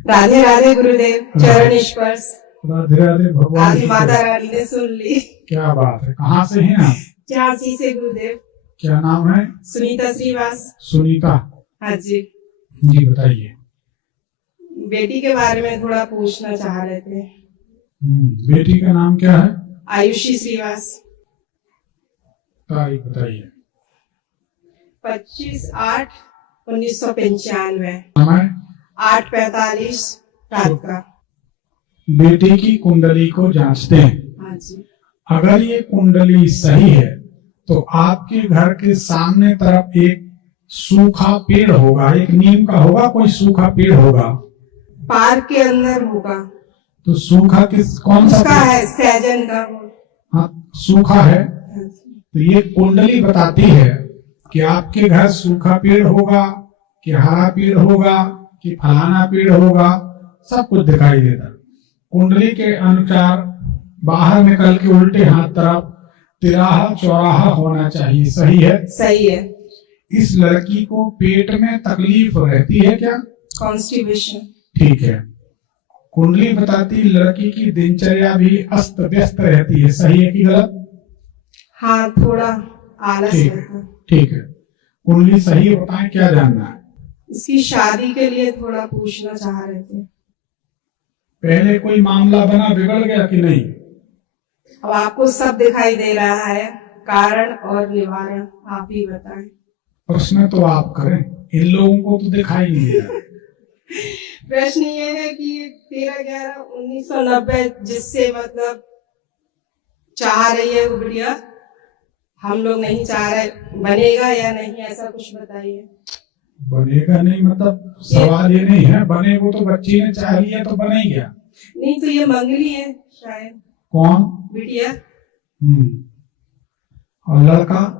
राधे राधे गुरुदेव, चरण स्पर्श। राधे राधे भगवान आज की माता कृपा। रानी ने सुन ली। क्या बात है, कहाँ से हैं आप? झांसी से गुरुदेव। क्या नाम है? सुनीता श्रीवास। सुनीता हाँ जी। जी, बताइए। बेटी के बारे में थोड़ा पूछना चाह रहे थे। बेटी का नाम क्या है? आयुषी श्रीवास। तारीख बताइए। 25/8/1995। समय? 8:45 रात का। बेटी की कुंडली को जांचते हैं। हाँ जी। अगर ये कुंडली सही है तो आपके घर के सामने तरफ एक सूखा पेड़ होगा, एक नीम का होगा, कोई सूखा पेड़ होगा। पार्क के अंदर होगा। तो सूखा कौन सा उसका पेड़? है सहजन का। हाँ, सूखा है। हाँ जी। तो ये कुंडली बताती है कि आपके घर सूखा पेड़ होगा, कि हरा पेड़ होगा, कि फलाना पेड़ होगा, सब कुछ दिखाई देता। कुंडली के अनुसार बाहर निकल के उल्टे हाथ तरफ तिराहा चौराहा होना चाहिए। सही है? सही है। इस लड़की को पेट में तकलीफ रहती है क्या? कॉन्स्टिपेशन। ठीक है। कुंडली बताती लड़की की दिनचर्या भी अस्त व्यस्त रहती है। सही है कि गलत? हाँ, थोड़ा आलस ठीक रहता है। ठीक है। कुंडली सही है, बताएं क्या जानना है? इसकी शादी के लिए थोड़ा पूछना चाह रहे थे। पहले कोई मामला बना, बिगड़ गया कि नहीं? अब आपको सब दिखाई दे रहा है, कारण और निवारण आप ही बताएं। प्रश्न तो आप करें, इन लोगों को तो दिखाई नहीं दे रहा। प्रश्न ये है कि 13/11/1990 जिससे मतलब चाह रही है वो बिटिया, हम लोग नहीं चाह रहे, बनेगा या नहीं, ऐसा कुछ बताइए। बनेगा नहीं मतलब सवाल ये नहीं है, बने वो तो बच्ची ने चाह लिया तो बने गया। नहीं तो ये मंगली है शायद। कौन? बिटिया। और लड़का?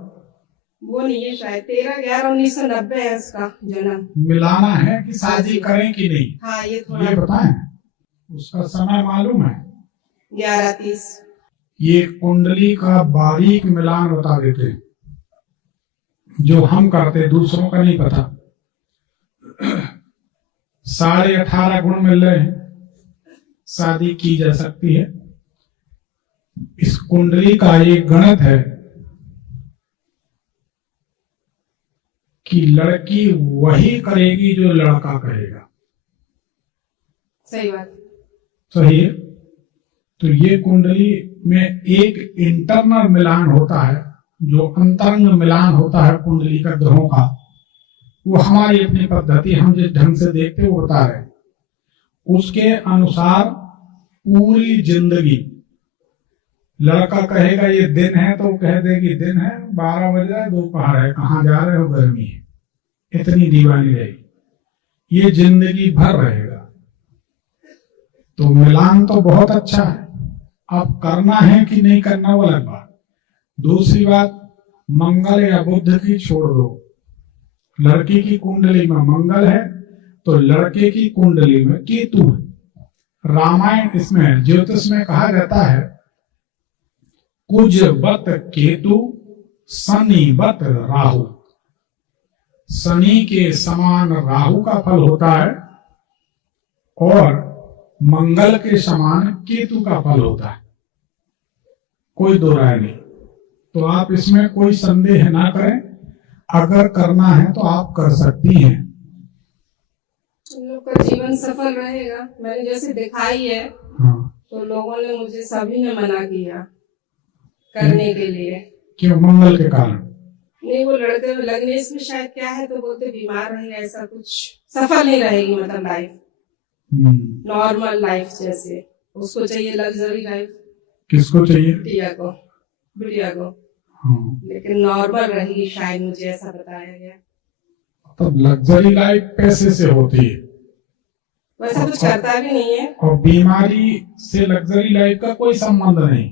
वो नहीं है शायद। 13/11/1990 है उसका जन्म। मिलाना है कि शादी करें कि नहीं? हाँ, ये ये थोड़ा। बताएं। उसका समय मालूम है? 11:30। ये कुंडली का बारीक मिलान बता देते हैं, जो हम करते, दूसरों का नहीं पता। 18.5 गुण मिल रहे हैं, शादी की जा सकती है। इस कुंडली का एक गणित है कि लड़की वही करेगी जो लड़का कहेगा। सही बात। सही है। तो ये कुंडली में एक इंटरनल मिलान होता है, जो अंतरंग मिलान होता है कुंडली का ग्रहों का। वो हमारी अपनी पद्धति, हम जिस ढंग से देखते वो बता रहे। उसके अनुसार पूरी जिंदगी, लड़का कहेगा ये दिन है तो कह देगी दिन है, 12 बज रहा है, दोपहर है, कहाँ जा रहे हो, गर्मी है, इतनी दीवानी रहेगी। ये जिंदगी भर रहेगा। तो मिलान तो बहुत अच्छा है, अब करना है कि नहीं करना वो अलग बात। दूसरी बात, मंगल या बुध की छोड़ दो। लड़की की कुंडली में मंगल है तो लड़के की कुंडली में केतु है। रामायण इसमें ज्योतिष में कहा जाता है कुज बत केतु शनि बत राहु। शनि के समान राहु का फल होता है और मंगल के समान केतु का फल होता है। कोई दो राय नहीं। तो आप इसमें कोई संदेह ना करें, अगर करना है तो आप कर सकती हैं। उन लोग का जीवन सफल रहेगा। मैंने जैसे दिखाई है। हाँ। तो लोगों ने मुझे, सभी ने मना किया करने के लिए। क्यों? मंगल के कारण? नहीं, वो लड़के में लगने इसमें शायद क्या है, तो बोलते बीमार रहेंगे, ऐसा कुछ, सफल नहीं रहेगी मतलब लाइफ, नॉर्मल लाइफ जैसे। उसको चाहिए लग्जरी लाइफ। किसको चाहिए? बिटिया को। हाँ। लेकिन नॉर्मल रहेगी शायद, मुझे ऐसा बताया गया। तब लग्जरी लाइफ पैसे से होती है, वैसा कुछ करता भी नहीं है। और बीमारी से लग्जरी लाइफ का कोई संबंध नहीं।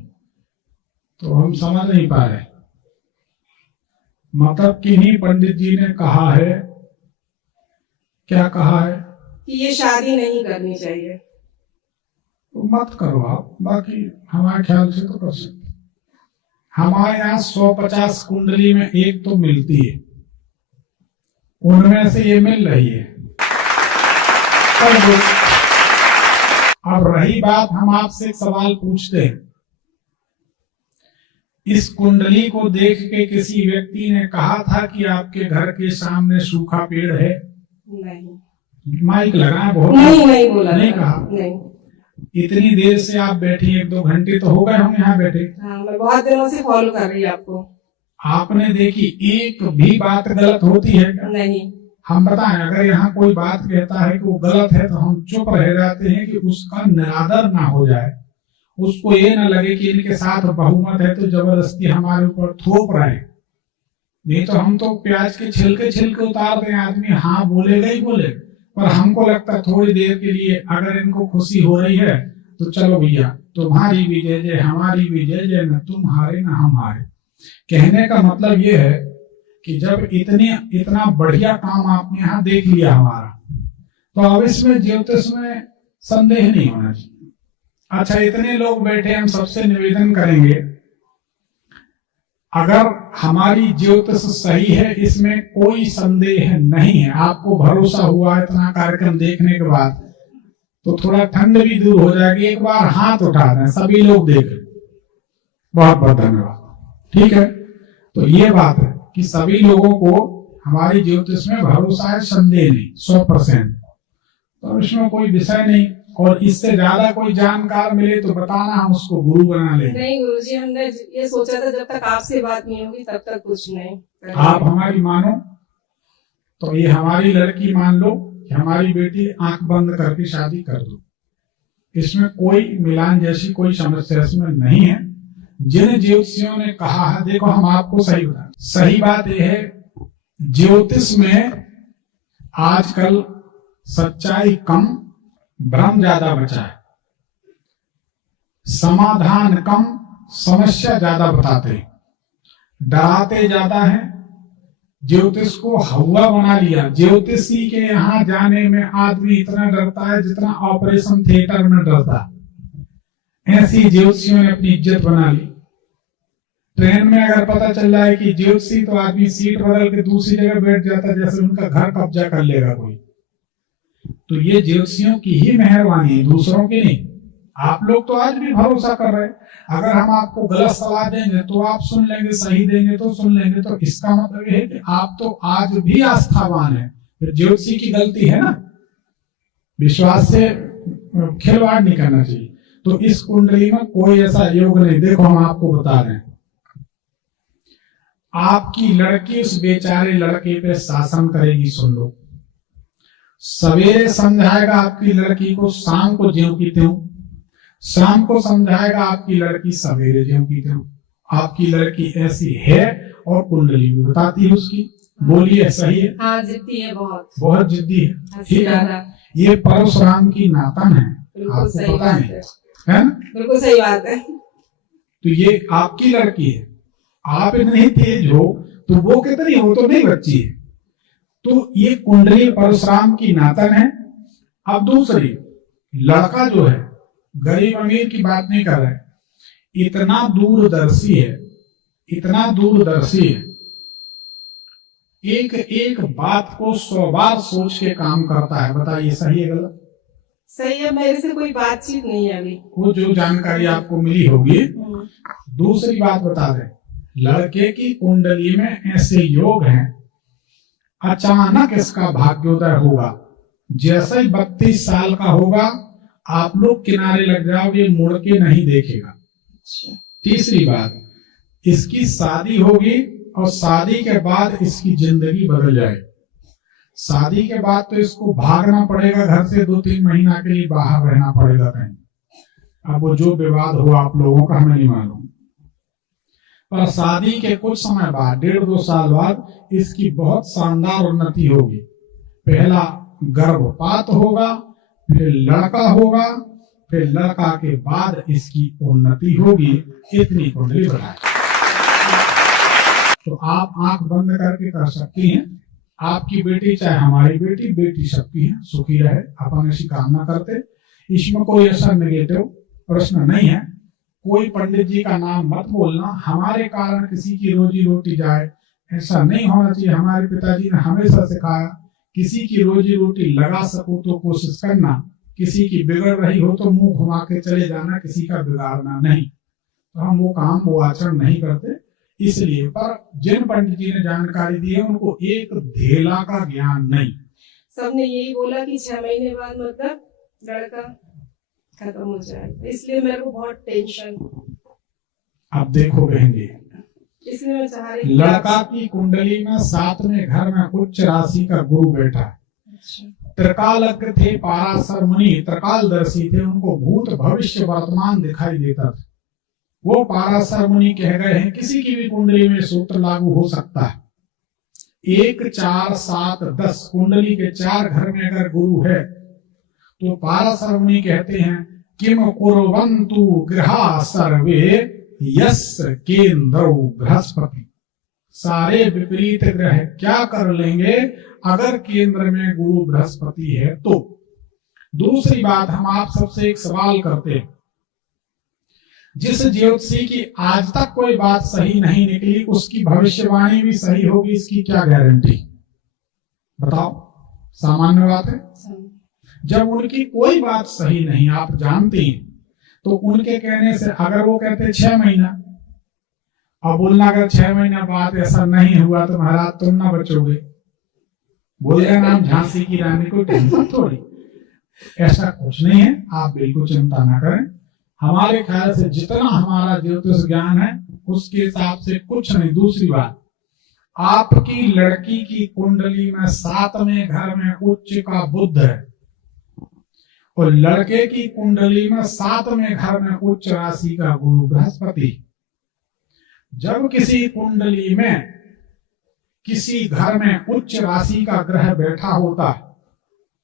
तो हम समझ नहीं पा रहे। मतलब किन्हीं पंडित जी ने कहा है, क्या कहा है? कि ये शादी नहीं करनी चाहिए। तो मत करो आप, बाकी हमारे ख्याल से तो कर सकते। हमारे यहाँ 150 कुंडली में एक तो मिलती है, उनमें से ये मिल रही है। अब रही बात, हम आपसे एक सवाल पूछते हैं, इस कुंडली को देख के किसी व्यक्ति ने कहा था कि आपके घर के सामने सूखा पेड़ है? नहीं। माइक लगाए बहुत? नहीं बोला, नहीं कहा? नहीं। इतनी देर से आप बैठी, 1-2 घंटे तो हो गए हम यहाँ बैठे। हाँ, मैं बहुत दिनों से फॉलो कर रही हूँ आपको। आपने देखी एक भी बात गलत होती है क्या? नहीं। हम बताएं, अगर यहाँ कोई बात कहता है कि वो गलत है तो हम चुप रह जाते हैं कि उसका निरादर ना हो जाए, उसको ये ना लगे कि इनके साथ बहुमत है तो जबरदस्ती हमारे ऊपर थोप रहे हैं। नहीं तो हम तो प्याज के छिलके उतार दें, आदमी हाँ बोलेगा ही बोले, पर हमको लगता है थोड़ी देर के लिए अगर इनको खुशी हो रही है तो चलो भैया तुम्हारी भी जय जय, हमारी भी जय जय, न तुम हारे न हम हारे। कहने का मतलब ये है कि जब इतना बढ़िया काम आपने यहाँ देख लिया हमारा, तो अब इसमें ज्योतिष में संदेह नहीं होना चाहिए। अच्छा, इतने लोग बैठे, हम सबसे निवेदन करेंगे, अगर हमारी ज्योतिष सही है, इसमें कोई संदेह नहीं है, आपको भरोसा हुआ इतना कार्यक्रम देखने के बाद, तो थोड़ा ठंड भी दूर हो जाएगी। एक बार हाथ उठा दें, सभी लोग देख लें। बहुत बहुत धन्यवाद। ठीक है, तो ये बात है कि सभी लोगों को हमारी ज्योतिष में भरोसा है, संदेह नहीं, 100%। तो इसमें कोई विषय नहीं, और इससे ज्यादा कोई जानकार मिले तो बताना, हम उसको गुरु बना लेंगे। नहीं गुरुजी, हमने ये सोचा था जब तक आपसे बात नहीं होगी तब तक कुछ नहीं। आप हमारी मानो तो ये हमारी लड़की मान लो कि हमारी बेटी आंख बंद करके शादी कर दो, इसमें कोई मिलान जैसी कोई समस्या इसमें नहीं है। जिन ज्योतिषियों ने कहा है, देखो हम आपको सही बता, सही बात यह है, ज्योतिष में आजकल सच्चाई कम, भ्रम ज्यादा बचा है, समाधान कम, समस्या ज्यादा बताते हैं, डराते ज्यादा है। ज्योतिष को हवा बना लिया। ज्योतिषी के यहाँ जाने में आदमी इतना डरता है जितना ऑपरेशन थिएटर में डरता। ऐसी ज्योतिषियों ने अपनी इज्जत बना ली। ट्रेन में अगर पता चल रहा है कि ज्योतिषी, तो आदमी सीट बदल के दूसरी जगह बैठ जाता है, जैसे उनका घर कब्जा कर लेगा कोई। तो ये ज्योतिषियों की ही मेहरबानी है, दूसरों की नहीं। आप लोग तो आज भी भरोसा कर रहे हैं, अगर हम आपको गलत सलाह देंगे तो आप सुन लेंगे, सही देंगे तो सुन लेंगे, तो इसका मतलब है कि आप तो आज भी आस्थावान है। तो ज्योतिषी की गलती है ना, विश्वास से खिलवाड़ नहीं करना चाहिए। तो इस कुंडली में कोई ऐसा योग नहीं। देखो हम आपको बता रहे हैं, आपकी लड़की उस बेचारे लड़के पे शासन करेगी। सुन लो, सवेरे समझाएगा आपकी लड़की को, शाम को ज्यों की त्यों, शाम को समझाएगा आपकी लड़की, सवेरे ज्यों की त्यों। आपकी लड़की ऐसी है और कुंडली भी बताती है उसकी। बोलिए, सही है? हाँ, जिद्दी है, बहुत जिद्दी है। ठीक है, ये परशुराम की नातन है, आपको पता है ना? बिल्कुल सही बात है। तो ये आपकी लड़की है, आप इतनी तेज हो तो वो कितनी हो, तो नहीं बच्ची है। तो ये कुंडली परशुराम की नातन है। अब दूसरी, लड़का जो है, गरीब अमीर की बात नहीं कर रहे, इतना दूरदर्शी है, इतना दूरदर्शी है, एक एक बात को 100 बार सोच के काम करता है। बताइए, सही है गलत? सही है। मेरे से कोई बातचीत नहीं है अभी, वो जो जानकारी आपको मिली होगी। दूसरी बात बता दें, लड़के की कुंडली में ऐसे योग हैं, अचानक इसका भाग्योदय होगा। जैसे ही 32 साल का होगा, आप लोग किनारे लग जाओगे, मुड़ के नहीं देखेगा। तीसरी बात, इसकी शादी होगी और शादी के बाद इसकी जिंदगी बदल जाएगी। शादी के बाद तो इसको भागना पड़ेगा घर से, 2-3 महीना के लिए बाहर रहना पड़ेगा कहीं। अब वो जो विवाद हुआ आप लोगों का हमें नहीं मालूम, पर शादी के कुछ समय बाद, 1.5-2 साल बाद, इसकी बहुत शानदार उन्नति होगी। पहला गर्भपात होगा, फिर लड़का होगा, फिर लड़का के बाद इसकी उन्नति होगी। इतनी कुंडली बनाए तो आप आंख बंद करके कर सकती हैं। आपकी बेटी चाहे हमारी बेटी, बेटी सबकी है, सुखी रहे, अपन ऐसी कामना करते। इसमें कोई ऐसा नेगेटिव प्रश्न नहीं है। कोई पंडित जी का नाम मत बोलना, हमारे कारण किसी की रोजी रोटी जाए, ऐसा नहीं होना चाहिए। हमारे पिताजी ने हमेशा सिखाया, किसी की रोजी रोटी लगा सको तो कोशिश करना किसी की बिगड़ रही हो तो मुंह घुमा के चले जाना, किसी का बिगाड़ना नहीं। तो हम वो काम, वो आचरण नहीं करते। इसलिए पर जिन पंडित जी ने जानकारी दी है उनको एक धेला का ज्ञान नहीं। सबने यही बोला कि 6 महीने बाद मतलब लड़का खत्म हो जाए, इसलिए मेरे को बहुत टेंशन। अब देखो बहन जी, इसलिए मैं चाह रही लड़का की कुंडली में 7वें घर में उच्च राशि का गुरु बैठा है। त्रिकालज्ञ थे पाराशर मुनि, त्रिकालदर्शी थे, उनको भूत भविष्य वर्तमान दिखाई देता था। वो पाराशर मुनि कह गए हैं किसी की भी कुंडली में सूत्र लागू हो सकता है। 1, 4, 7, 10 कुंडली के 4 घर में अगर गुरु है तो पाराशर मुनि कहते हैं किम कुर्वन्तु गृहा सर्वे यस्य केन्द्रौ बृहस्पति। सारे विपरीत ग्रह क्या कर लेंगे अगर केंद्र में गुरु बृहस्पति है तो। दूसरी बात, हम आप सबसे एक सवाल करते हैं, जिस ज्योतिषी की आज तक कोई बात सही नहीं निकली उसकी भविष्यवाणी भी सही होगी, इसकी क्या गारंटी? बताओ, सामान्य बात है। जब उनकी कोई बात सही नहीं आप जानते हैं तो उनके कहने से, अगर वो कहते 6 महीना, अब बोलना अगर 6 महीना बाद ऐसा नहीं हुआ तो महाराज तुम ना बचोगे, बोलेगा नाम झांसी की रानी, को टेंशन थोड़ी। ऐसा कुछ नहीं है, आप बिल्कुल चिंता ना करें। हमारे ख्याल से जितना हमारा ज्योतिष ज्ञान है उसके हिसाब से कुछ नहीं। दूसरी बात, आपकी लड़की की कुंडली में 7वें घर में उच्च का बुध है और लड़के की कुंडली में 7वें घर में उच्च राशि का गुरु बृहस्पति। जब किसी कुंडली में किसी घर में उच्च राशि का ग्रह बैठा होता है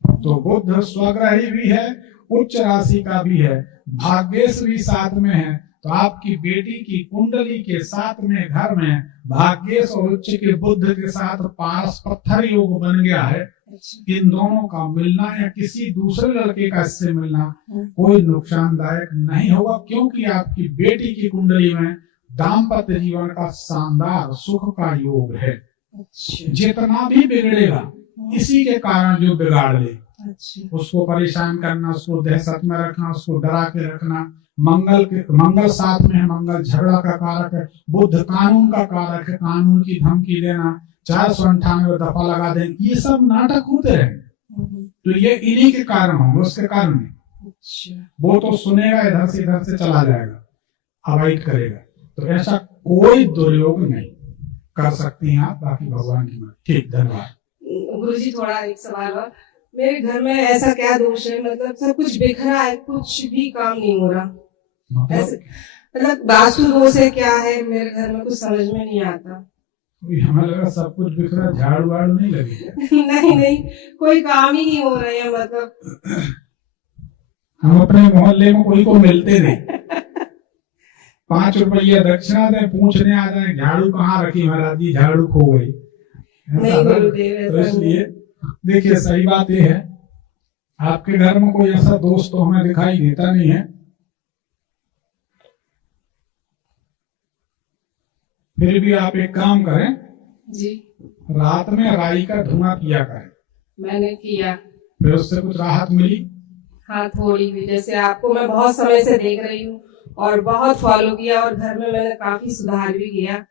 तो बुध स्वग्रही भी है, उच्च राशि का भी है, भाग्येश भी 7 में है, तो आपकी बेटी की कुंडली के 7वें घर में भाग्येश और उच्च के बुध के साथ पारस पत्थर योग बन गया है। इन दोनों का मिलना या किसी दूसरे लड़के का इससे मिलना कोई नुकसानदायक नहीं होगा, क्योंकि आपकी बेटी की कुंडली में दाम्पत्य जीवन का शानदार सुख का योग है। जितना भी बिगड़ेगा इसी के कारण जो बिगाड़ ले, उसको परेशान करना, उसको दहशत में रखना, उसको डरा के रखना। मंगल 7 में है, मंगल झगड़ा का कारक है, बुध कानून का कारक है, कानून की धमकी देना, 498 दफा लगा देना, ये सब नाटक होते रहे। तो ये इन्हीं के कारण होंगे, उसके कारण नहीं। वो तो सुनेगा, इधर से इधर से चला जाएगा, अवॉइड करेगा। तो ऐसा कोई दुर्योग नहीं कर सकती हैं आप, बाकी भगवान की मर्जी। ठीक, धन्यवाद। गुरुजी थोड़ा एक सवाल और, मेरे घर में ऐसा क्या दोष है, मतलब सब कुछ बिखरा है, कुछ भी काम नहीं हो रहा, मतलब वास्तु दोष है क्या है मेरे घर में, कुछ समझ में नहीं आता। हमें लगा सब कुछ बिखरा, झाड़ू वाड़ू नहीं लगी। नहीं, कोई काम ही नहीं हो रहा है, मतलब हम अपने मोहल्ले में कोई को मिलते नहीं। 5 रुपया दक्षिणा दे, पूछने आ जाए झाड़ू कहाँ रखी महाराज जी, झाड़ू खो गई। तो इसलिए देखिए, सही बात यह है, आपके घर में कोई ऐसा दोस्त तो हमें दिखाई देता नहीं है। फिर भी आप एक काम करें जी, रात में राई का धुआं किया करें। मैंने किया, फिर उससे कुछ राहत मिली? हाँ, थोड़ी भी। जैसे आपको मैं बहुत समय से देख रही हूँ और बहुत फॉलो किया और घर में मैंने काफी सुधार भी किया।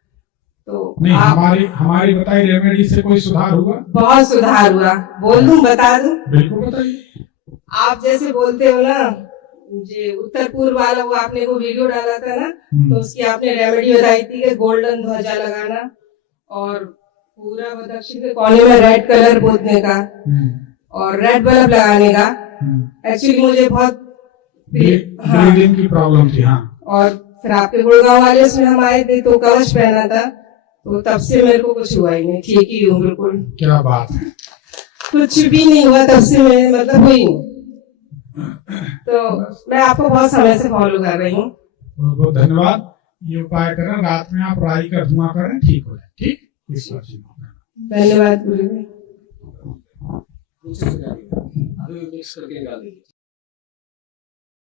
तो नहीं, हमारी बताई रेमेडी से कोई सुधार हुआ? बहुत सुधार हुआ। बोल दूं, बता दूं? बिल्कुल बताइए। आप जैसे बोलते हो ना, जो उत्तर पूर्व वाला वो आपने वो वीडियो डाला था ना, तो उसकी आपने रेमेडी बताई थी कि गोल्डन ध्वजा लगाना और पूरा वो दक्षिण के कोने में रेड कलर पोतने का और रेड बल्ब लगाने का। एक्चुअली मुझे बहुत ब्लीडिंग की प्रॉब्लम थी। हाँ, और फिर आपके गुड़गांव वाले उसमें हम आए थे तो कवच पहना था, तो तब से मेरे को कुछ हुआ ही नहीं, ठीक ही हूँ बिल्कुल। क्या बात है, कुछ भी नहीं हुआ तब से, मैं मतलब हुई नहीं। तो मैं आपको बहुत समय से फॉलो कर रही हूँ। बहुत बहुत धन्यवाद। ये उपाय करें, रात में आप राई का धुआं करें, ठीक हो जाए। ठीक, धन्यवाद गुरु जी। मिक्स करके डाल दीजिए।